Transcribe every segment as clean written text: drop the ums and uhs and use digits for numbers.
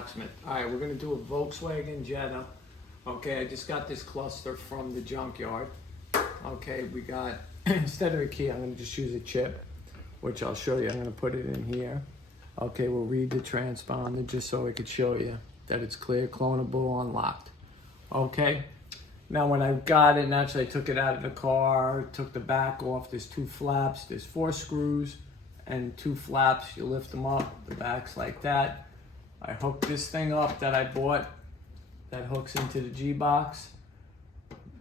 Locksmith. All right, we're gonna do a Volkswagen Jetta. Okay, I just got this cluster from the junkyard. Okay, we got, instead of a key, I'm gonna just use a chip, which I'll show you. I'm gonna put it in here. Okay, we'll read the transponder just so I could show you that it's clear, clonable, unlocked. Okay, now when I got it, naturally I took it out of the car, took the back off. There's 2 flaps, there's 4 screws and 2 flaps. You lift them up, the back's like that. I hooked this thing up that I bought that hooks into the G-box.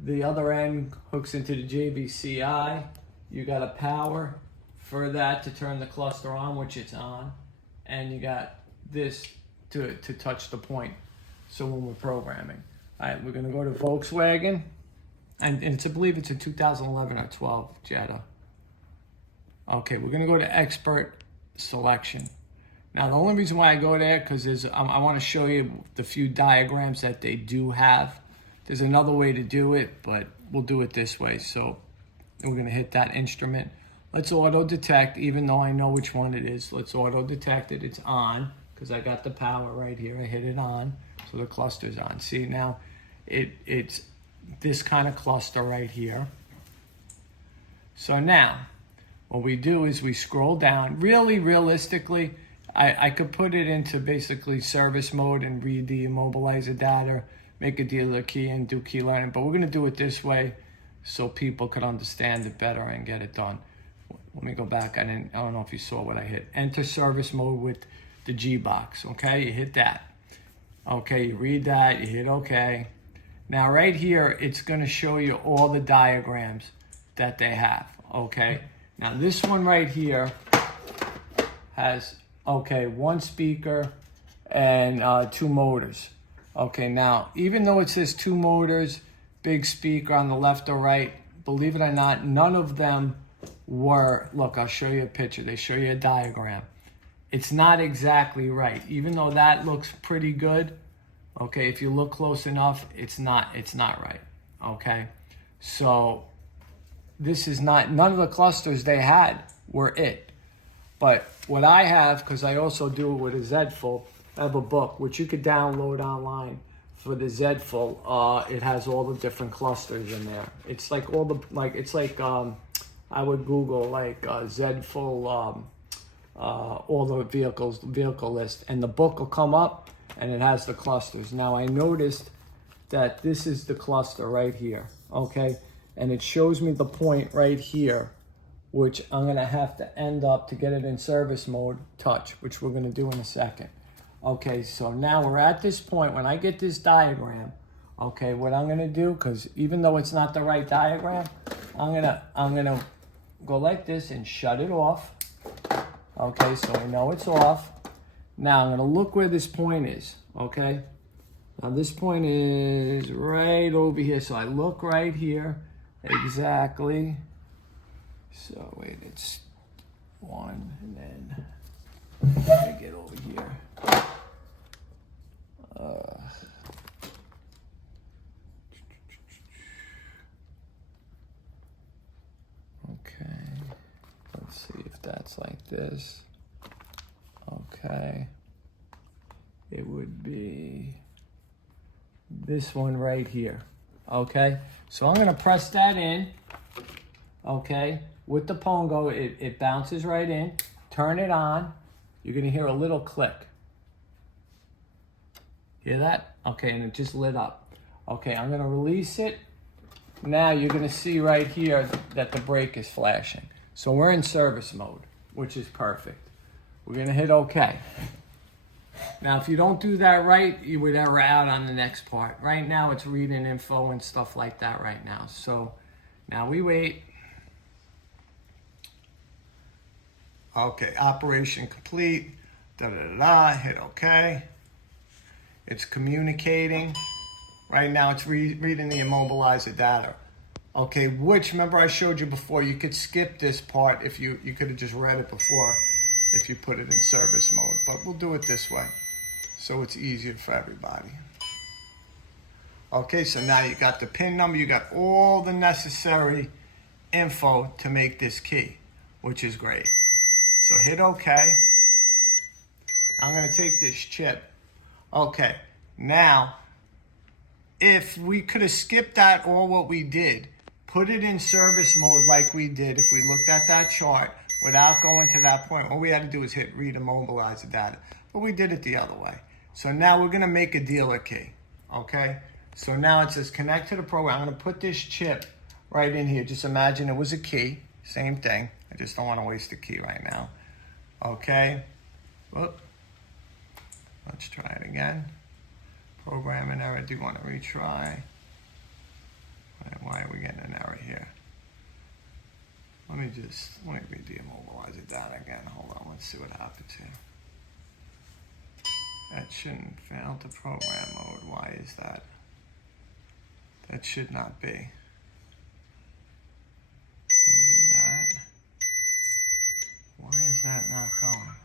The other end hooks into the JVCI. You got a power for that to turn the cluster on, which it's on. And you got this to touch the point. So when we're programming. All right, we're gonna go to Volkswagen. And I believe it's a 2011 or 12 Jetta. Okay, we're gonna go to expert selection. Now, the only reason why I go there, because I want to show you the few diagrams that they do have. There's another way to do it, but we'll do it this way. So we're going to hit that instrument. Let's auto detect, even though I know which one it is. Let's auto detect it. It's on, because I got the power right here. I hit it on, so the cluster's on. See, now it's this kind of cluster right here. So now, what we do is we scroll down. Really, realistically, I could put it into basically service mode and read the immobilizer data, make a dealer key and do key learning, but we're gonna do it this way so people could understand it better and get it done. Let me go back. I don't know if you saw what I hit. Enter service mode with the G-box, okay? You hit that. Okay, you read that, you hit okay. Now right here, it's gonna show you all the diagrams that they have, okay? Now this one right here has, okay, 1 speaker and 2 motors. Okay, now, even though it says 2 motors, big speaker on the left or right, believe it or not, none of them were, look, I'll show you a picture. They show you a diagram. It's not exactly right. Even though that looks pretty good, okay, if you look close enough, it's not right, okay? So, this is not, none of the clusters they had were it. But what I have, because I also do it with a Z-Full, I have a book which you could download online for the Z-Full. It has all the different clusters in there. It's like all the, like, it's like, I would Google like Z-Full, all the vehicles, vehicle list, and the book will come up and it has the clusters. Now I noticed that this is the cluster right here, okay? And it shows me the point right here, which I'm gonna have to end up to get it in service mode, touch, which we're gonna do in a second. Okay, so now we're at this point. When I get this diagram, okay, what I'm gonna do, because even though it's not the right diagram, I'm gonna go like this and shut it off. Okay, so we know it's off. Now I'm gonna look where this point is, okay? Now this point is right over here, so I look right here, exactly. So wait, it's 1, and then I get over here. Okay, let's see if that's like this. Okay, it would be this one right here. Okay, so I'm gonna press that in. Okay, with the Pongo, it bounces right in. Turn it on. You're gonna hear a little click. Hear that? Okay, and it just lit up. Okay, I'm gonna release it. Now you're gonna see right here that the brake is flashing. So we're in service mode, which is perfect. We're gonna hit okay. Now, if you don't do that right, you would error out on the next part. Right now, it's reading info and stuff like that right now. So now we wait. Okay, operation complete. Hit okay. It's communicating. Right now it's reading the immobilizer data. Okay, which, remember I showed you before, you could skip this part if you could have just read it before if you put it in service mode. But we'll do it this way so it's easier for everybody. Okay, so now you got the PIN number, you got all the necessary info to make this key, which is great. So hit okay. I'm gonna take this chip. Okay, now, if we could have skipped that or what we did, put it in service mode like we did, if we looked at that chart without going to that point, all we had to do was hit read and mobilize the data. But we did it the other way. So now we're gonna make a dealer key, okay? So now it says connect to the program. I'm gonna put this chip right in here. Just imagine it was a key, same thing. I just don't wanna waste the key right now. Okay, whoop. Let's try it again. Programming error, do you want to retry? Why are we getting an error here? Let me demobilize it down again. Hold on, let's see what happens here. That shouldn't fail to program mode. Why is that? That should not be. We did that. Why is that not going?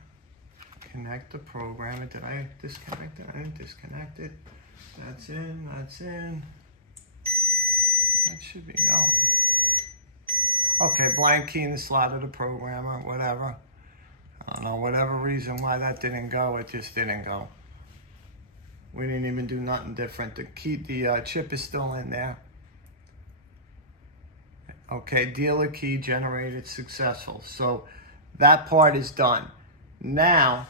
Connect the program. Did I disconnect it? I didn't disconnect it. That's in, that's in. That should be going. Okay, blank key in the slot of the programmer, whatever. I don't know, whatever reason why that didn't go, it just didn't go. We didn't even do nothing different. The chip is still in there. Okay, dealer key generated successful. So that part is done. Now,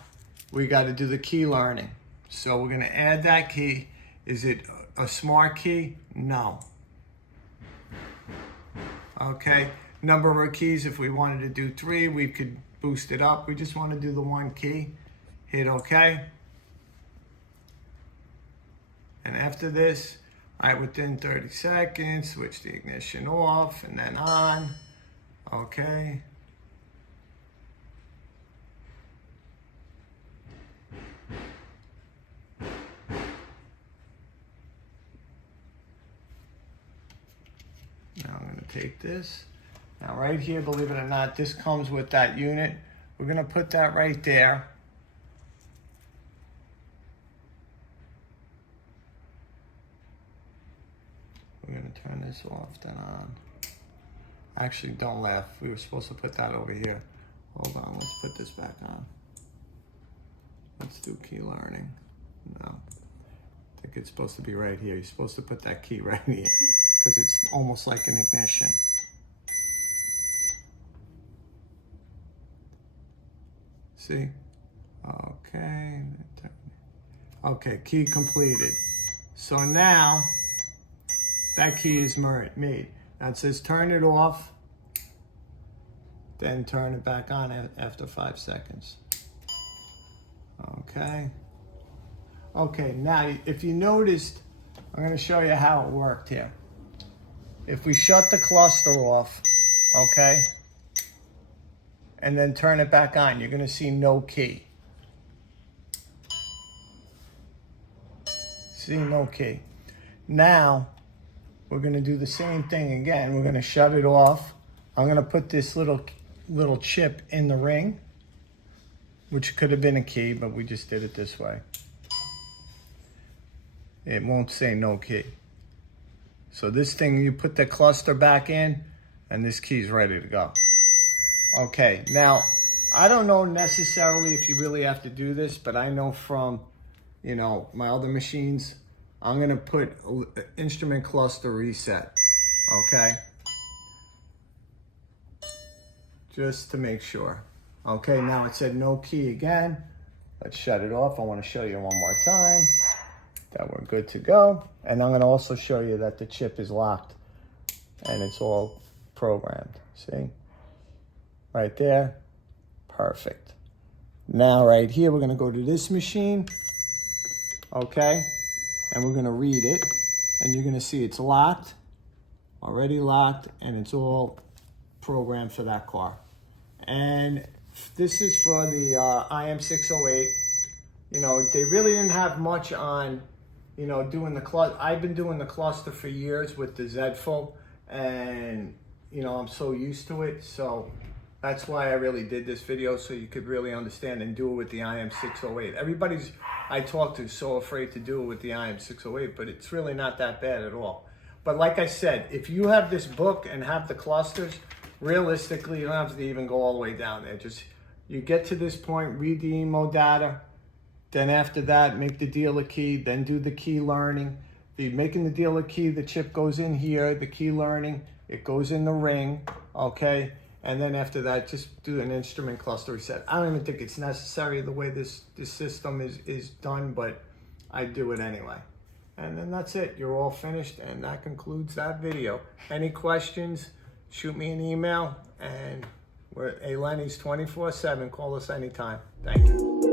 we got to do the key learning. So we're going to add that key. Is it a smart key? No. Okay, number of keys, if we wanted to do 3, we could boost it up. We just want to do the 1 key. Hit OK. And after this, all right, within 30 seconds, switch the ignition off and then on. Okay. Now I'm going to take this. Now right here, believe it or not, this comes with that unit. We're going to put that right there. We're going to turn this off, then on. Actually, don't laugh. We were supposed to put that over here. Hold on, let's put this back on. Let's do key learning. No. I think it's supposed to be right here. You're supposed to put that key right here because it's almost like an ignition. See? Okay. Okay, key completed. So now, that key is made. Now it says turn it off, then turn it back on after 5 seconds. Okay. Okay, now if you noticed, I'm going to show you how it worked here. If we shut the cluster off, okay, and then turn it back on, you're going to see no key. See, no key. Now, we're going to do the same thing again. We're going to shut it off. I'm going to put this little chip in the ring, which could have been a key, but we just did it this way. It won't say no key. So this thing, you put the cluster back in, and this key's ready to go. Okay, now, I don't know necessarily if you really have to do this, but I know from, my other machines, I'm gonna put instrument cluster reset, okay? Just to make sure. Okay, now it said no key again. Let's shut it off. I wanna show you one more time that we're good to go. And I'm gonna also show you that the chip is locked and it's all programmed, see? Right there, perfect. Now right here, we're gonna go to this machine, okay? And we're gonna read it, and you're gonna see it's locked, already locked, and it's all programmed for that car. And this is for the IM608. They really didn't have much on, doing the cluster. I've been doing the cluster for years with the ZFO, and I'm so used to it. So that's why I really did this video, so you could really understand and do it with the IM608. Everybody's I talk to is so afraid to do it with the IM608, but it's really not that bad at all. But like I said, if you have this book and have the clusters, realistically, you don't have to even go all the way down there. Just, you get to this point, read the emo data, Then after that, make the dealer key, then do the key learning. The making the dealer key, the chip goes in here, the key learning, it goes in the ring, okay? And then after that, just do an instrument cluster reset. I don't even think it's necessary the way this system is done, but I do it anyway. And then that's it, you're all finished, and that concludes that video. Any questions, shoot me an email, and we're Lenny's 24/7, call us anytime. Thank you.